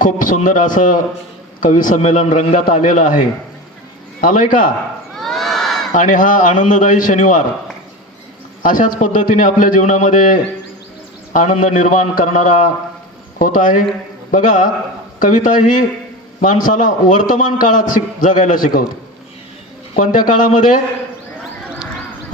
खूप सुंदर असं कवी संमेलन रंगात आलेलं आहे. आलंय का? आणि हा आनंददायी शनिवार. अशाच पद्धतीने आपल्या जीवनामध्ये आनंद निर्माण करणारा होत आहे. बघा कविता ही माणसाला वर्तमान काळात शिक जगायला शिकवते. कोणत्या काळामध्ये?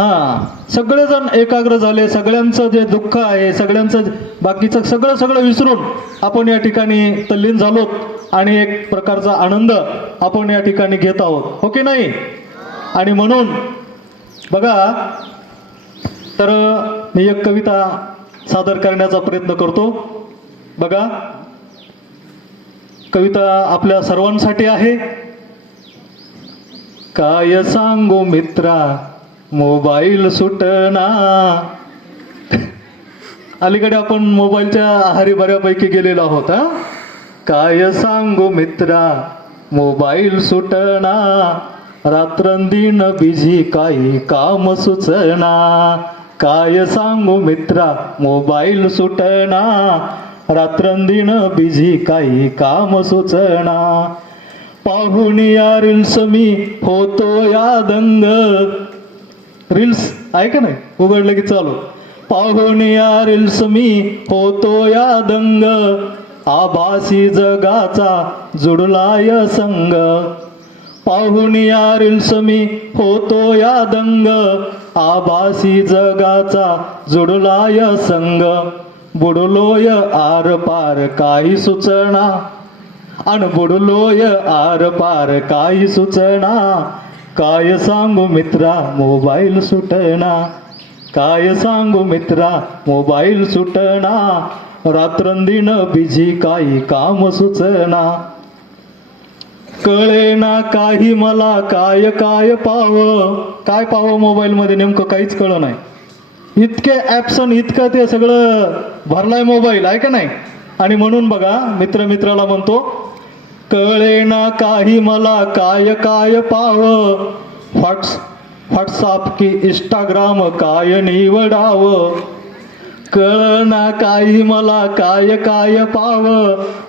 हा. सगळेजण एकाग्र झाले सगळ्यांचं जे दुःख आहे सगळ्यांचं बाकीचं सगळं सगळं विसरून आपण या ठिकाणी तल्लीन झालो आणि एक प्रकारचा आनंद आपण या ठिकाणी घेत आहोत. हो की नाही? आणि म्हणून बघा तर मी एक कविता सादर करण्याचा प्रयत्न करतो. बघा कविता आपल्या सर्वांसाठी आहे. काय सांगू मित्रा मोबाईल सुटना. अलीकडे आपण मोबाईलच्या आहारी बऱ्यापैकी गेलेलो आहोत काय सांगू मित्रा मोबाईल सुटना. रात्रंदिन बिझी काही काम सुचना. काय सांगू मित्रा मोबाईल सुटना. रात्रंदिन बिझी काही काम सुचना. पाहुणी या रिल्स मी होतो या दंग. रील्स आहे का नाही? उघडलं की चालू. पाहून या रील्स मी होतो या दंग. आभासी जगाचा जुडलाय संग. पाहून या रील्स मी होतो या दंग. आभासी जगाचा जुडलाय संग. बुडलोय आर पार काही सुचना. अन बुडलोय आर पार काही सुचना. काय सांगू मित्रा मोबाईल सुटना? काय सांगू मित्रा मोबाईल सुटना? रात्रंदिन बिझी काही काम सुचना. कळे ना काही मला काय काय पाव? काय पाव मोबाईल मध्ये नेमकं काहीच कळ नाही. इतके ॲप्सन इतकं ते सगळं भरलाय मोबाईल आहे का नाही? आणि म्हणून बघा मित्र मित्राला म्हणतो कळेना काही मला काय काय पाव? व्हॉट्स व्हॉट्सअप की इंस्टाग्राम काय निवडाव? कळना काही मला काय काय पाव?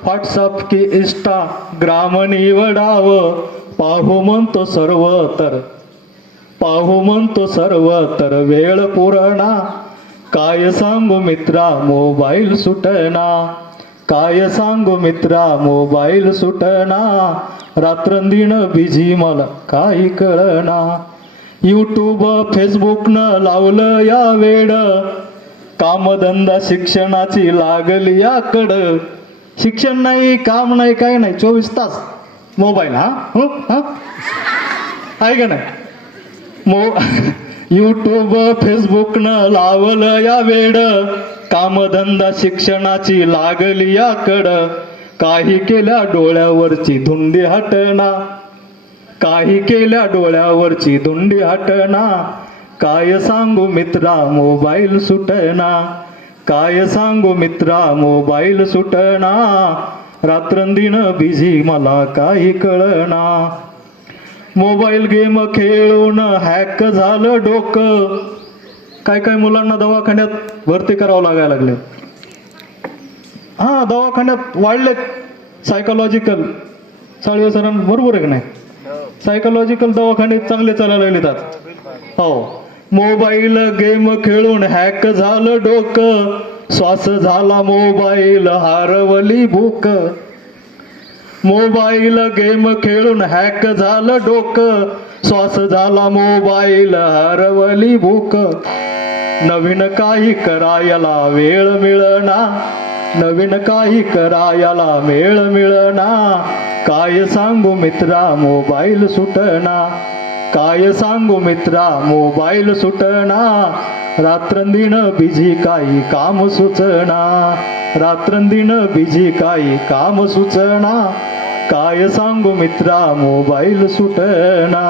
व्हॉट्सअप की इंस्टाग्राम निवडाव? पाहू म्हणतो सर्व तर पाहू म्हणतो सर्व तर वेळ पुरणा. काय सांगू मित्रा मोबाईल सुटना. काय सांगू मित्रा मोबाईल सुटना. रात्रंदिन बिझी मला काही कळना. यूट्यूब फेसबुकनं लावलं या वेड. कामधंदा शिक्षणाची लागली याकडं. शिक्षण नाही काम नाही काय नाही. चोवीस तास. मोबाईल हा? हं? हा? आहे का नाही? मो यूट्यूब फेसबुकनं लावलं या वेड. कामधंदा शिक्षणाची लागली याकड काही केल्या डोळ्यावरची धुंडी हटना. काही केल्या डोळ्यावरची धुंडी हटना. काय सांगू मित्रा मोबाईल सुटना. काय सांगू मित्रा मोबाईल सुटना. रात्रंदिन बिझी मला काही कळना. मोबाईल गेम खेळून हॅक झालं डोकं. काय काय मुलांना दवाखान्यात भरती करावं लागायला लागले? हा दवाखान्यात वाढलेत. सायकोलॉजिकल साळवे सरां बरोबर आहे का नाही? सायकोलॉजिकल दवाखाने चांगले चालायला लागलेत हो. मोबाईल गेम खेळून हॅक झालं डोकं. श्वास झाला मोबाईल हारवली भूक. मोबाईल गेम खेळून हॅक झालं डोकं. श्वास झाला मोबाईल हरवली भूक. नवीन काही करायला वेळ मिळना. नवीन काही करायला वेळ मिळना. काय सांगू मित्रा मोबाईल सुटना. काय सांगू मित्रा मोबाईल सुटना. रात्रंदिन बिझी काही काम सुचना. रात्रंदिन बिझी काही काम सुचना. काय सांगू मित्रा मोबाईल सुटना.